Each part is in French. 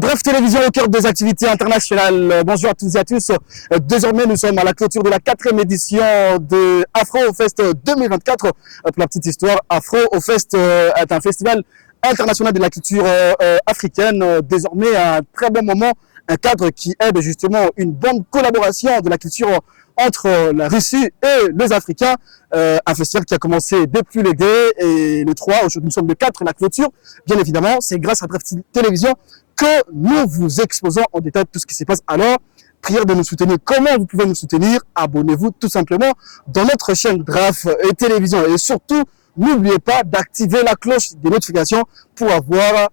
Bref Télévision au cœur des activités internationales. Bonjour à tous et à tous. Désormais, nous sommes à la clôture de la 4e édition de Afro Fest 2024. Pour la petite histoire, Afro Fest est un festival international de la culture africaine. Désormais, un très bon moment, un cadre qui aide justement une bonne collaboration de la culture entre la Russie et les Africains. Un festival qui a commencé depuis le 2 et le 3. Aujourd'hui, nous sommes le 4, la clôture. Bien évidemment, c'est grâce à Bref Télévision que nous vous exposons en détail tout ce qui se passe. Alors, prière de nous soutenir. Comment vous pouvez nous soutenir? Abonnez-vous tout simplement dans notre chaîne Bref et Télévision. Et surtout, n'oubliez pas d'activer la cloche des notifications pour avoir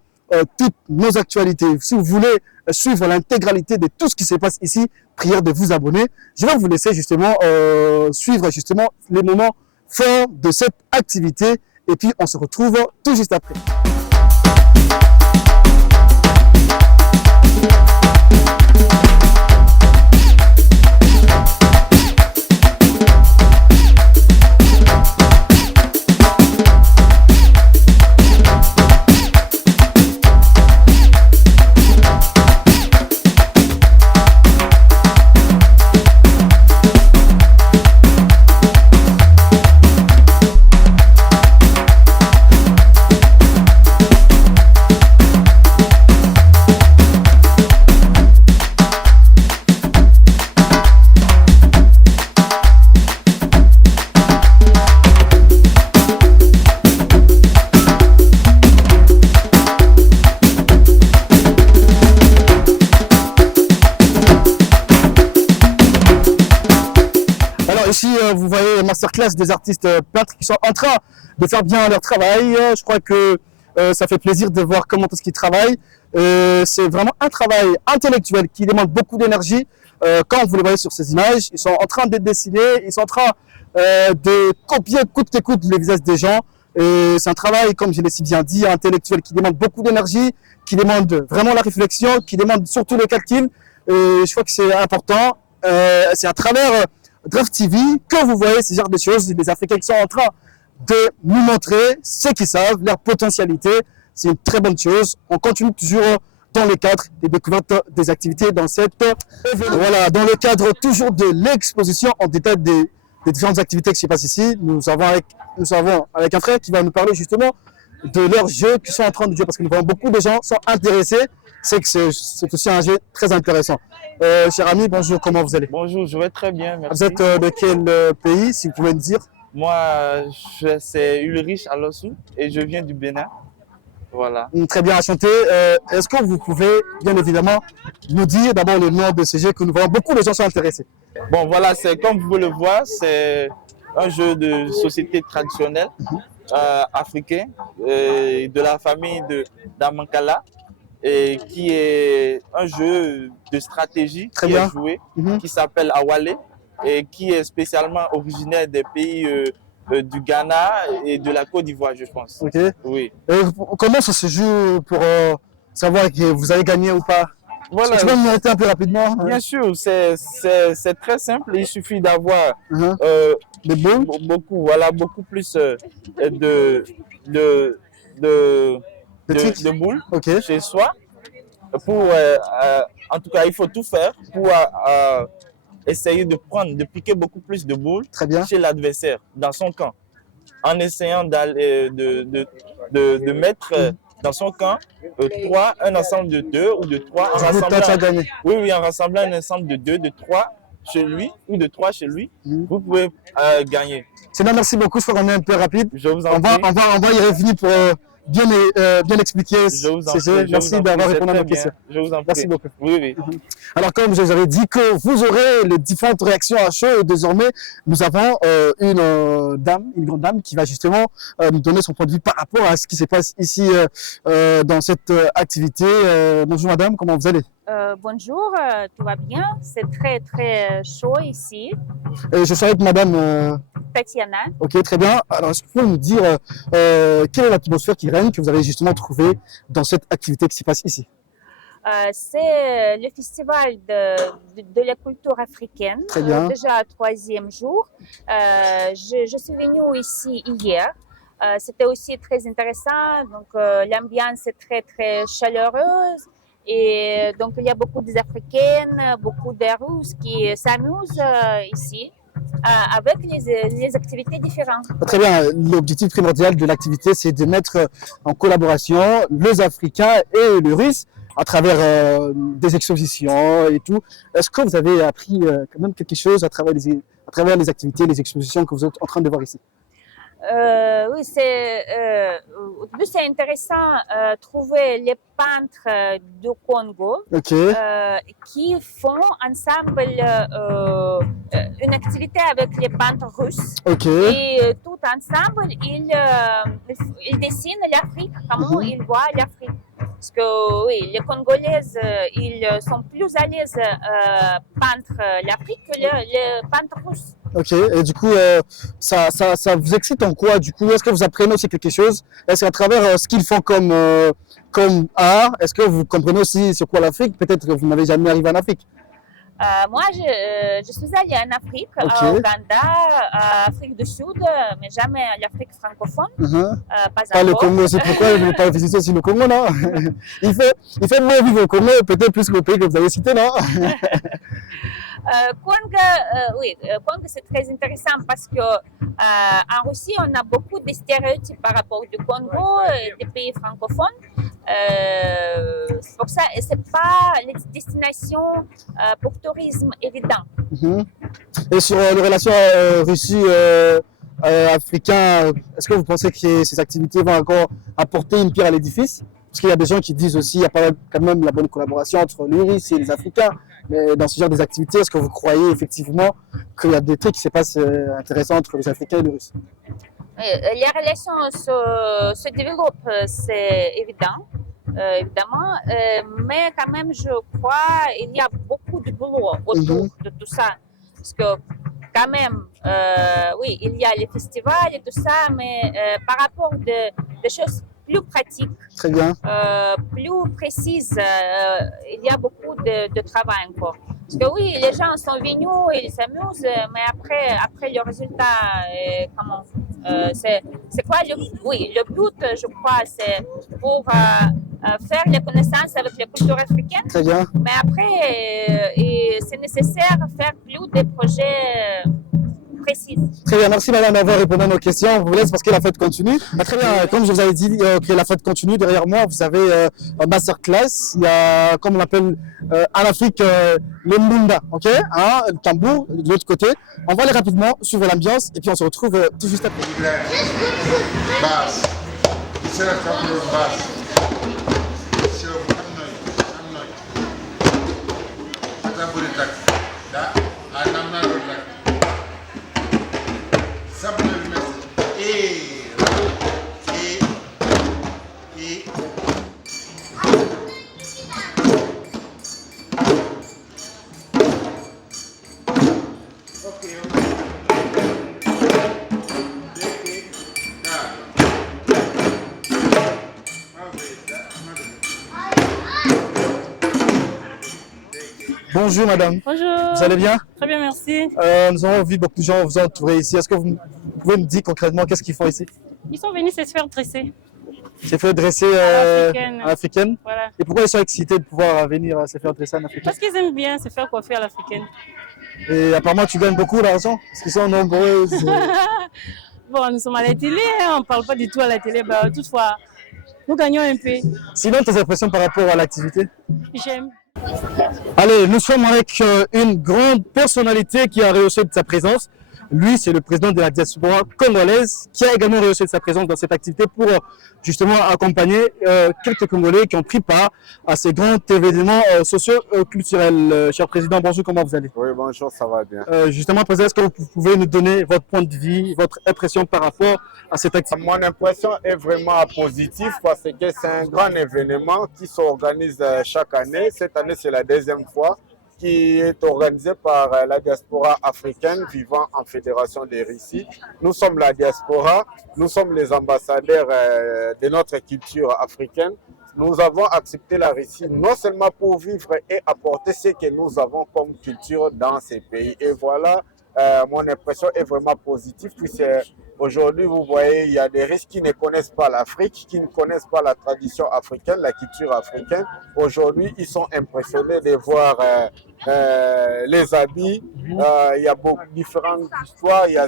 toutes nos actualités. Si vous voulez suivre l'intégralité de tout ce qui se passe ici, prière de vous abonner. Je vais vous laisser justement suivre justement les moments forts de cette activité. Et puis, on se retrouve tout juste après. Ici, vous voyez la masterclass des artistes peintres qui sont en train de faire bien leur travail. Je crois que ça fait plaisir de voir comment est-ce qu'ils travaillent. C'est vraiment un travail intellectuel qui demande beaucoup d'énergie. Quand vous le voyez sur ces images, ils sont en train de dessiner, ils sont en train de copier coûte que coûte les visages des gens. C'est un travail, comme je l'ai si bien dit, intellectuel qui demande beaucoup d'énergie, qui demande vraiment la réflexion, qui demande surtout le calcul. Je crois que c'est important. C'est à travers Bref TV que vous voyez ce genre de choses. Les Africains qui sont en train de nous montrer ce qu'ils savent, leur potentialité. C'est une très bonne chose. On continue toujours dans le cadre des découvertes des activités dans cette voilà, dans le cadre toujours de l'exposition en détail des différentes activités qui se passent ici. Nous avons avec un frère qui va nous parler justement de leurs jeux qui sont en train de jouer parce que nous voyons beaucoup de gens sont intéressés. C'est que c'est aussi un jeu très intéressant. Cher ami, bonjour, comment vous allez? Bonjour, je vais très bien, merci. Vous êtes de quel pays, si vous pouvez me dire? Moi, c'est Ulrich Alossou et je viens du Bénin. Voilà. Très bien, enchanté. Est-ce que vous pouvez, bien évidemment, nous dire d'abord le nom de ce jeu que nous voyons beaucoup de gens sont intéressés? Bon, voilà, c'est comme vous le voyez, c'est un jeu de société traditionnelle africain de la famille d'Amankala. Et qui est un jeu de stratégie qui est joué, qui s'appelle Awale et qui est spécialement originaire des pays du Ghana et de la Côte d'Ivoire, je pense. Ok. Oui. Comment ça se joue pour savoir que vous avez gagné ou pas? Voilà. Tu peux me noter un peu rapidement? Bien sûr, c'est très simple. Il suffit d'avoir des boules, beaucoup plus de boules chez soi. En tout cas, il faut tout faire pour essayer de piquer beaucoup plus de boules chez l'adversaire, dans son camp, en essayant de mettre dans son camp un ensemble de 2 ou de 3, en rassemblant un ensemble de 2, de 3 chez lui ou de 3 chez lui, vous pouvez gagner. Sinon, merci beaucoup, je crois qu'on est un peu rapide. Je vous en prie. On va y revenir pour bien expliquer ces jeux. Merci d'avoir répondu à nos questions. Je vous en prie. Merci beaucoup. Oui. Alors, comme je vous avais dit que vous aurez les différentes réactions à chaud, et désormais, nous avons une grande dame qui va justement nous donner son point de vue par rapport à ce qui se passe ici dans cette activité. Bonjour madame, comment vous allez? Bonjour, tout va bien. C'est très très chaud ici. Je suis avec madame Tatiana. Ok, très bien. Alors, est-ce que vous pouvez nous dire quelle est l'atmosphère qui règne, que vous avez justement trouvé dans cette activité qui se passe ici? C'est le festival de la culture africaine. Très bien. Déjà 3e jour. Je suis venue ici hier. C'était aussi très intéressant. Donc, l'ambiance est très très chaleureuse. Et donc, il y a beaucoup d'Africaines, beaucoup de Russes qui s'amusent ici avec les activités différentes. Très bien, l'objectif primordial de l'activité, c'est de mettre en collaboration les Africains et les Russes à travers des expositions et tout. Est-ce que vous avez appris quand même quelque chose à travers les activités, les expositions que vous êtes en train de voir ici? Oui, au début, c'est intéressant de trouver les peintres du Congo Ok, qui font ensemble une activité avec les peintres russes. ok. Et tout ensemble, ils dessinent l'Afrique, comment ils voient l'Afrique. Parce que oui, les Congolaises, ils sont plus à l'aise peindre l'Afrique que les peintres russes. Ok, et du coup, ça vous excite en quoi? Du coup, est-ce que vous apprenez aussi quelque chose? Est-ce qu'à travers ce qu'ils font comme art, est-ce que vous comprenez aussi c'est quoi l'Afrique? Peut-être que vous n'avez jamais arrivé en Afrique. Moi, je suis allée en Afrique, Ok. à Ouganda, à Afrique du Sud, mais jamais à l'Afrique francophone, pas Pas le encore. Congo, c'est pourquoi vous ne pas visiter aussi le Congo, non? Il fait mieux vivre au Congo, peut-être plus qu'au pays que vous avez cité, non? Congo, oui, Congo c'est très intéressant parce que en Russie on a beaucoup de stéréotypes par rapport du Congo et des pays francophones. C'est pour ça, et c'est pas les destinations pour tourisme évident. Et sur les relations Russie-Africain, est-ce que vous pensez que ces activités vont encore apporter une pierre à l'édifice? Parce qu'il y a des gens qui disent aussi qu'il y a pas quand même la bonne collaboration entre les Russes et les Africains. Mais dans ce genre d'activités, est-ce que vous croyez effectivement qu'il y a des trucs qui se passent intéressants entre les Africains et les Russes? Les relations se développent, c'est évident. Évidemment, mais quand même, je crois qu'il y a beaucoup de boulot autour de tout ça. Parce que, quand même, oui, il y a les festivals et tout ça, mais par rapport des choses plus pratiques, Très bien. plus précises, il y a beaucoup de travail encore. Parce que oui, les gens sont venus, ils s'amusent, mais après le résultat, comment c'est quoi le but, je crois, c'est pour faire les connaissances avec les cultures africaines. Très bien. Mais après, c'est nécessaire de faire plus de projets précis. Très bien, merci madame d'avoir répondu à nos questions. On vous laisse parce que la fête continue. Très bien, comme je vous avais dit que la fête continue, derrière moi vous avez un masterclass. Il y a, comme on l'appelle en Afrique, le mbunda, ok, hein, le tambour de l'autre côté. On va aller rapidement suivre l'ambiance et puis on se retrouve tout juste après. Basse. C'est la tambour basse. Bonjour madame. Bonjour. Vous allez bien? Très bien, merci. Nous avons vu beaucoup de gens vous entourer ici. Est-ce que vous pouvez me dire concrètement qu'est-ce qu'ils font ici? Ils sont venus se faire dresser. C'est fait dresser À africaine. Voilà. Et pourquoi ils sont excités de pouvoir venir se faire dresser en africaine? Parce qu'ils aiment bien se faire coiffer à l'africaine. Et apparemment tu gagnes beaucoup d'argent parce qu'ils sont nombreuses. Bon, nous sommes à la télé, hein, on ne parle pas du tout à la télé. Bah, toutefois, nous gagnons un peu. Sinon, tes impressions par rapport à l'activité? J'aime. Allez, nous sommes avec une grande personnalité qui a rehaussé de sa présence. Lui, c'est le président de la diaspora congolaise qui a également rehaussé de sa présence dans cette activité pour justement accompagner quelques Congolais qui ont pris part à ces grands événements socio-culturels. Cher président, bonjour, comment vous allez? Oui, bonjour, ça va bien. Justement, président, est-ce que vous pouvez nous donner votre point de vue, votre impression par rapport à cette activité? Mon impression est vraiment positive parce que c'est un grand événement qui s'organise chaque année. Cette année, c'est la deuxième fois, qui est organisé par la diaspora africaine vivant en Fédération des Russie. Nous sommes la diaspora, nous sommes les ambassadeurs de notre culture africaine. Nous avons accepté la Russie non seulement pour vivre et apporter ce que nous avons comme culture dans ces pays. Et voilà, mon impression est vraiment positive. Puis aujourd'hui, vous voyez, il y a des risques qui ne connaissent pas l'Afrique, qui ne connaissent pas la tradition africaine, la culture africaine. Aujourd'hui, ils sont impressionnés de voir les habits. Il y a beaucoup de différentes histoires. Il y a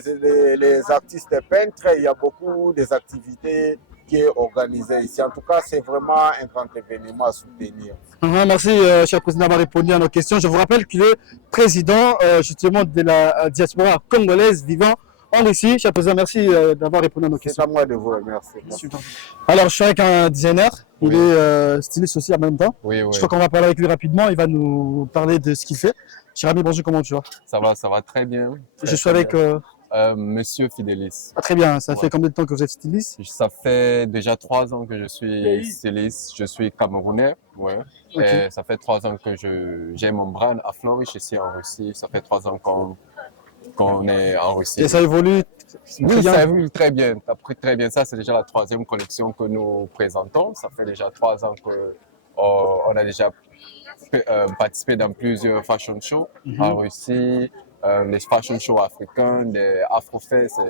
les artistes peintres, il y a beaucoup des activités qui est organisée ici. En tout cas, c'est vraiment un grand événement à soutenir. Merci, cher président, d'avoir répondu à nos questions. Je vous rappelle qu'il est président justement de la diaspora congolaise vivant en Russie. Cher président, merci d'avoir répondu à nos C'est questions. à moi de vous remercier. Super. Alors, je suis avec un designer. Il est styliste aussi en même temps. Oui, Je crois qu'on va parler avec lui rapidement. Il va nous parler de ce qu'il fait. Cher ami, bonjour, comment tu vas? ça va très bien. Je suis avec... Monsieur Fidélis. très bien, ça fait combien de temps que vous êtes styliste? Ça fait déjà 3 ans que je suis styliste. Je suis camerounais. Ouais. Okay. Et ça fait 3 ans que j'ai mon brand à Flourish ici en Russie. Ça fait 3 ans qu'on est en Russie. Et ça évolue Oui, ça évolue très bien. Ça pris très bien. Ça, c'est déjà la 3e collection que nous présentons. Ça fait déjà 3 ans qu'on a déjà participé dans plusieurs fashion shows en Russie. Les fashion shows africains, les Afrofest,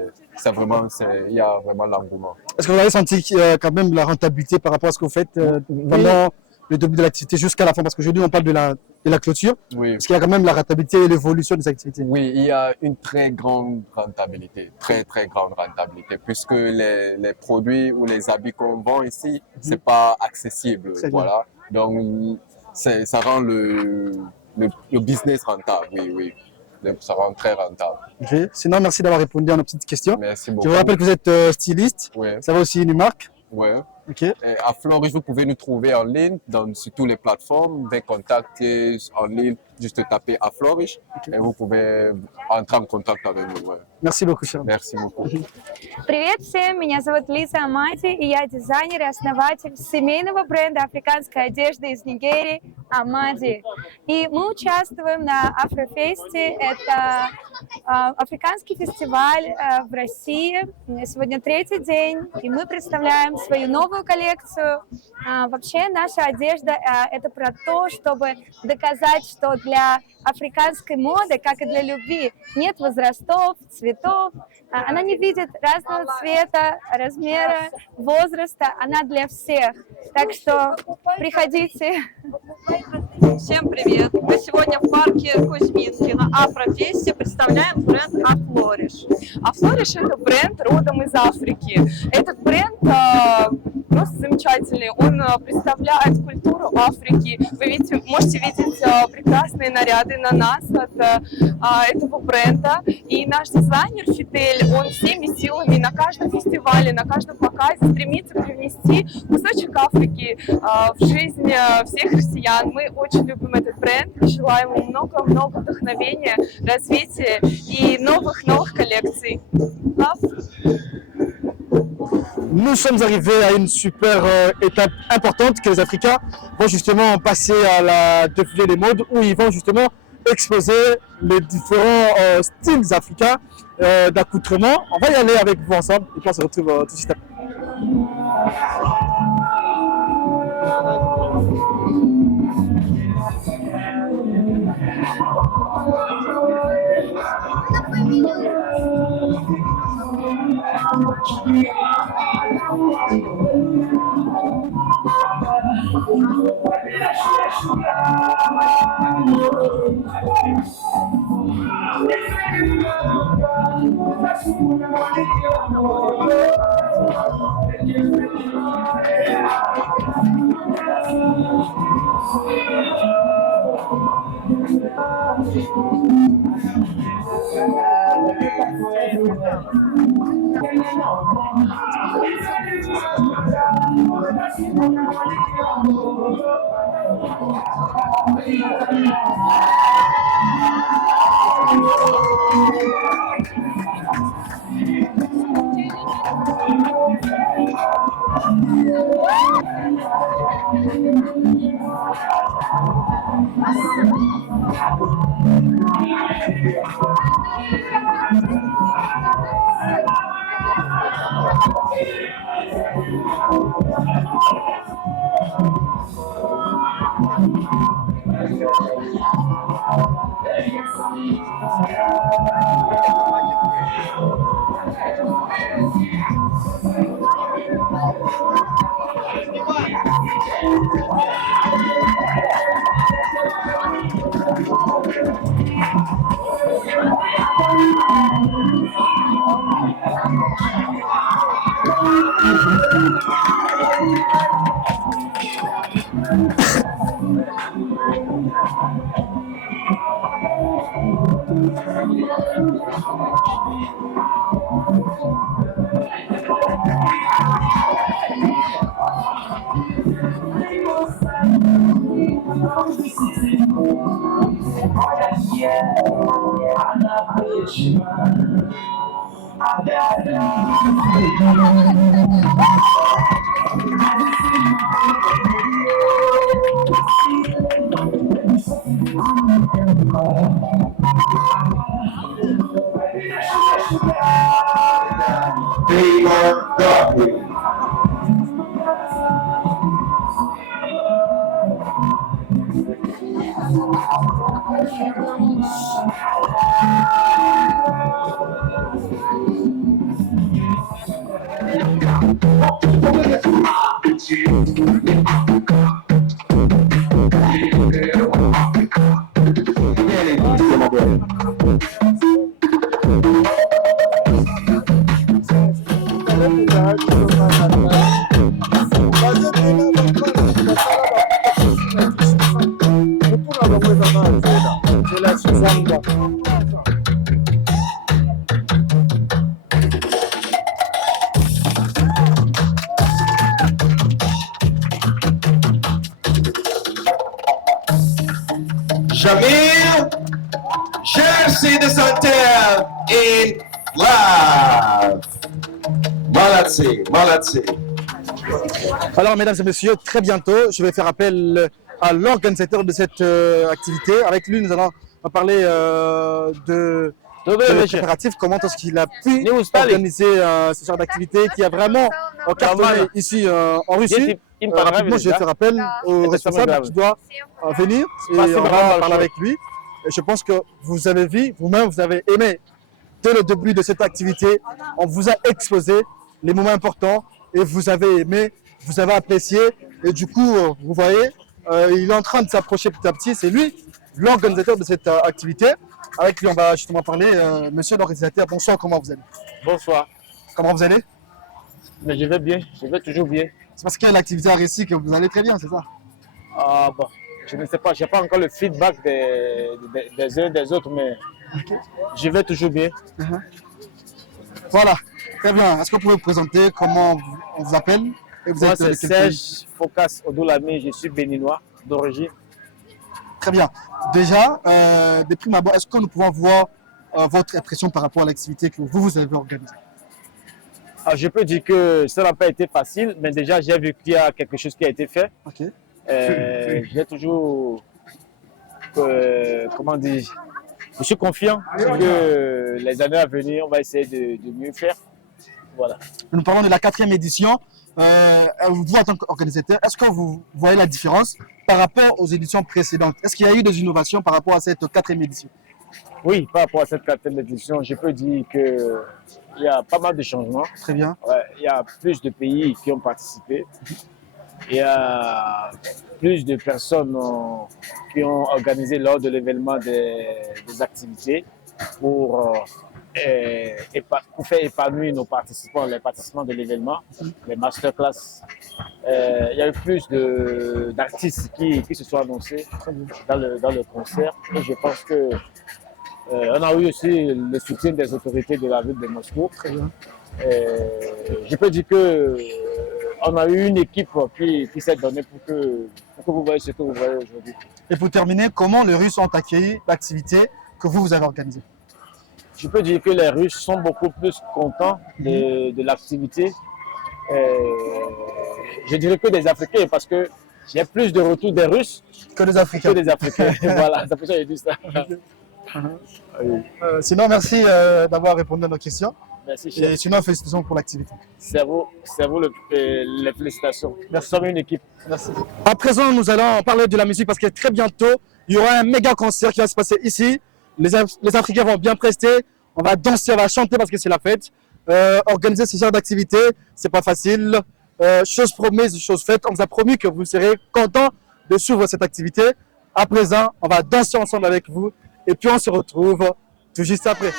il y a vraiment l'engouement. Est-ce que vous avez senti quand même la rentabilité par rapport à ce que vous faites pendant le début de l'activité jusqu'à la fin? Parce qu'aujourd'hui, on parle de la clôture. Oui. Est-ce qu'il y a quand même la rentabilité et l'évolution des activités? Oui, il y a une très grande rentabilité, très grande rentabilité, puisque les produits ou les habits qu'on vend ici, c'est pas accessible. Voilà. Donc, ça rend le business rentable, oui. Ça rend très rentable. Okay. Sinon, merci d'avoir répondu à nos petites questions. Merci beaucoup. Je vous rappelle que vous êtes styliste. Ouais. Ça va aussi une marque. Ouais. Okay. Et à Flourish, vous pouvez nous trouver en ligne sur toutes les plateformes. Dès contacter en ligne, juste taper à Flourish et vous pouvez entrer en contact avec nous. Ouais. Merci beaucoup, cher. Merci beaucoup. Привет всем, меня зовут Лиза Амати, и я дизайнер и основатель семейного бренда африканской одежды из Нигерии Амади. И мы участвуем на Афрофесте, это африканский фестиваль в России. Сегодня 3-й день, и мы представляем свою новую коллекцию. Вообще наша одежда это про то, чтобы доказать, что для африканской моды, как и для любви, нет возрастов, цветов. Она не видит разного цвета, размера, возраста. Она для всех. Так что приходите. Всем привет! Мы сегодня в парке Кузьминки на Афрофесте представляем бренд Афлориш. Афлориш — это бренд родом из Африки. Этот бренд просто замечательный. Он представляет культуру Африки. Вы можете видеть прекрасные наряды на нас от этого бренда. И наш дизайнер Фидель, он всеми силами на каждом фестивале, на каждом показе стремится привнести кусочек Африки в жизнь всех россиян. Мы очень любим этот бренд и желаем ему много-много вдохновения, развития и новых collections. Nous sommes arrivés à une super étape importante que les Africains vont justement passer à la défilé des modes où ils vont justement exposer les différents styles africains d'accoutrement. On va y aller avec vous ensemble et puis on se retrouve tout de suite après. Jamil Jersey de Santerre in live. Malatsé, Malatsé. Alors, mesdames et messieurs, très bientôt, je vais faire appel à l'organisateur de cette activité. Avec lui, nous allons parler de coopérative, comment est-ce qu'il a pu organiser ce genre d'activité qui a vraiment cartonné ici en Russie. Rapidement, je vais faire appel au responsable qui doit venir et on va parler avec lui. Et je pense que vous avez vu, vous-même, vous avez aimé dès le début de cette activité. On vous a exposé les moments importants et vous avez aimé, vous avez apprécié. Et du coup, vous voyez, il est en train de s'approcher petit à petit. C'est lui, l'organisateur de cette activité. Avec lui, on va justement parler. Monsieur l'organisateur, bonsoir, comment vous allez? Bonsoir. Comment vous allez? Mais je vais bien, je vais toujours bien. C'est parce qu'il y a l'activité à Récy que vous allez très bien, c'est ça? Ah bon, je ne sais pas, je n'ai pas encore le feedback des uns des autres, mais je vais toujours bien. Voilà, très bien. Est-ce que vous pouvez vous présenter, comment on vous appelle? Et vous Moi, êtes de c'est quel Serge pays? Focas Odolami, je suis béninois d'origine. Très bien. Déjà, de prime abord, est-ce que nous pouvons voir votre impression par rapport à l'activité que vous avez organisée? Alors, je peux dire que ça n'a pas été facile, mais déjà, j'ai vu qu'il y a quelque chose qui a été fait. Ok. J'ai toujours, comment dire, je suis confiant que les années à venir, on va essayer de mieux faire. Voilà. Nous parlons de la 4e édition. Vous, en tant qu'organisateur, est-ce que vous voyez la différence par rapport aux éditions précédentes? Est-ce qu'il y a eu des innovations par rapport à cette 4e édition? Oui, par rapport à cette 4e édition, je peux dire qu'il y a pas mal de changements. Très bien. Ouais, il y a plus de pays qui ont participé. Il y a plus de personnes qui ont organisé lors de l'événement des activités pour faire épanouir nos participants, les participants de l'événement, les masterclass. Il y a eu plus d'artistes qui se sont annoncés dans le concert. Et je pense que on a eu aussi le soutien des autorités de la ville de Moscou. Très bien. Je peux dire que on a eu une équipe qui s'est donnée pour que vous voyez ce que vous voyez aujourd'hui. Et pour terminer, comment les Russes ont accueilli l'activité que vous avez organisée? Je peux dire que les Russes sont beaucoup plus contents de l'activité. Je dirais que des Africains, parce que j'ai plus de retours des Russes que des Africains. Voilà, c'est pour ça que j'ai dit ça. Sinon, merci d'avoir répondu à nos questions. Merci, Et chef. sinon, félicitations pour l'activité. C'est à vous les félicitations. Nous sommes une équipe. Merci. À présent, nous allons parler de la musique parce que très bientôt, il y aura un méga concert qui va se passer ici. Les Africains vont bien prester. On va danser, on va chanter parce que c'est la fête. Organiser ce genre d'activité, c'est pas facile. Chose promise, chose faite. On vous a promis que vous serez contents de suivre cette activité. À présent, on va danser ensemble avec vous et puis on se retrouve tout juste après.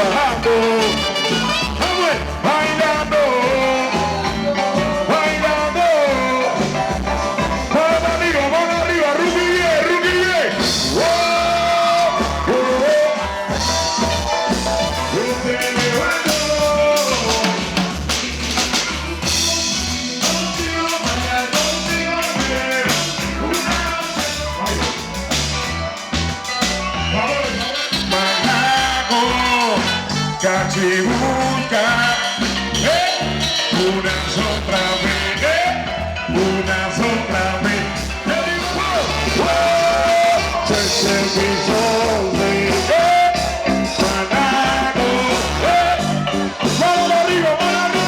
bajando. Bailando, bailando. Mano arriba, Ruquille, Ruquille. Oh, oh, yo te levanto. Cachibuca, una sola vez, una sola vez. Se pisó, manado, mano arriba, mano.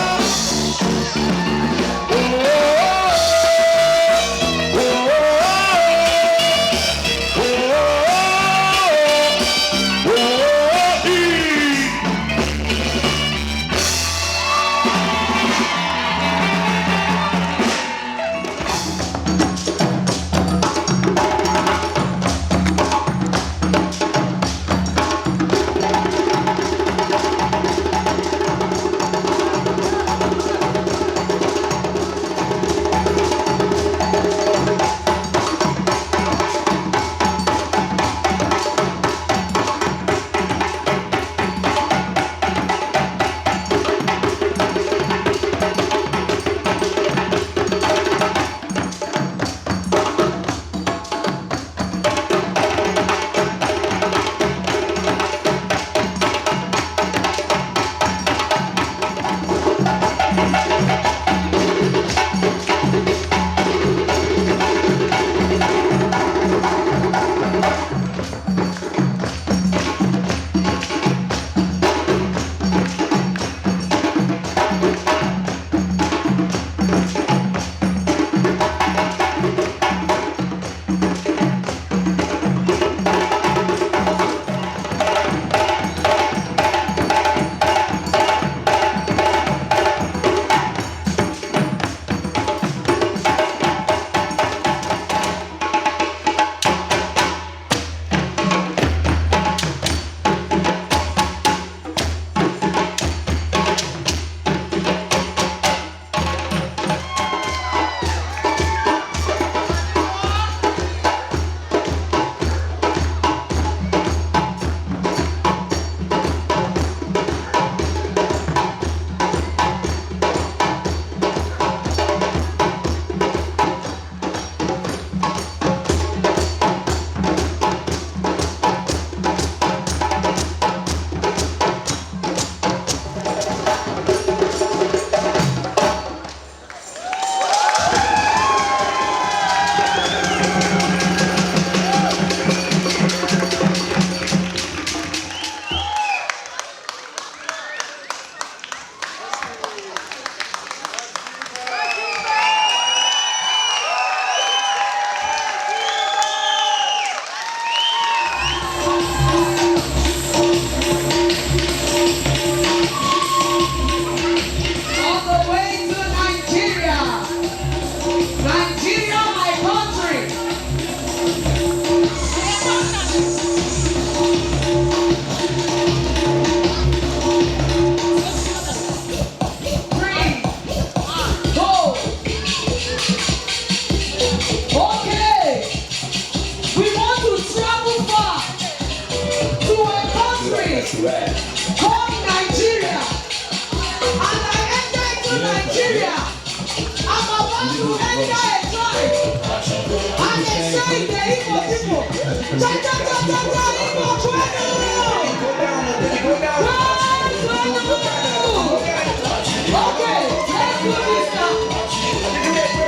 called Nigeria. And I enter into Nigeria. I'm about to enter a tribe. And they say the Igbo people. Igbo Okay, let's do this now.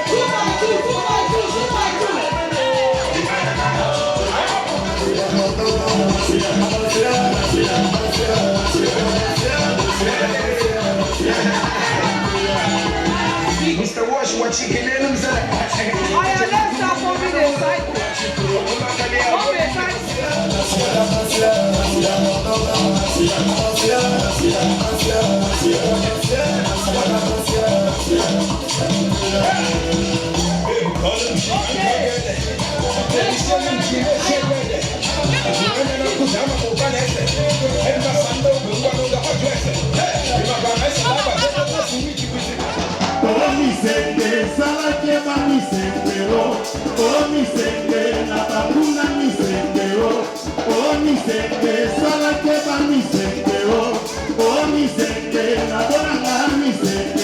2 by 2, 2 by 2, 2 by 2. Mr. Wash, what chicken in them, sir? I am left up for me the cycle. Okay, esalaki bamisenge o misenge na bakuna misenge o misenge esalaki bamisenge o misenge na bonanga misenge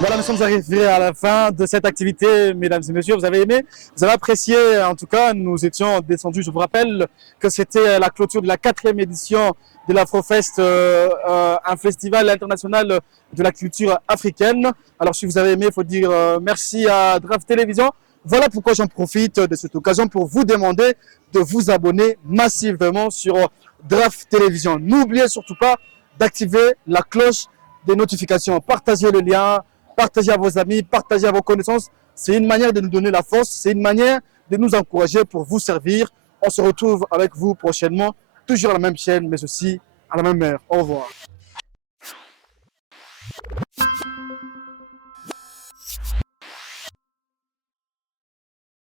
Voilà, nous sommes arrivés à la fin de cette activité, mesdames et messieurs. Vous avez aimé, vous avez apprécié. En tout cas, nous étions descendus. Je vous rappelle que c'était la clôture de la 4e édition de l'Afrofest, un festival international de la culture africaine. Alors, si vous avez aimé, il faut dire merci à Draft Télévision. Voilà pourquoi j'en profite de cette occasion pour vous demander de vous abonner massivement sur Draft Télévision. N'oubliez surtout pas d'activer la cloche des notifications. Partagez le lien. Partagez à vos amis, partagez à vos connaissances. C'est une manière de nous donner la force, c'est une manière de nous encourager pour vous servir. On se retrouve avec vous prochainement, toujours à la même chaîne, mais aussi à la même heure. Au revoir.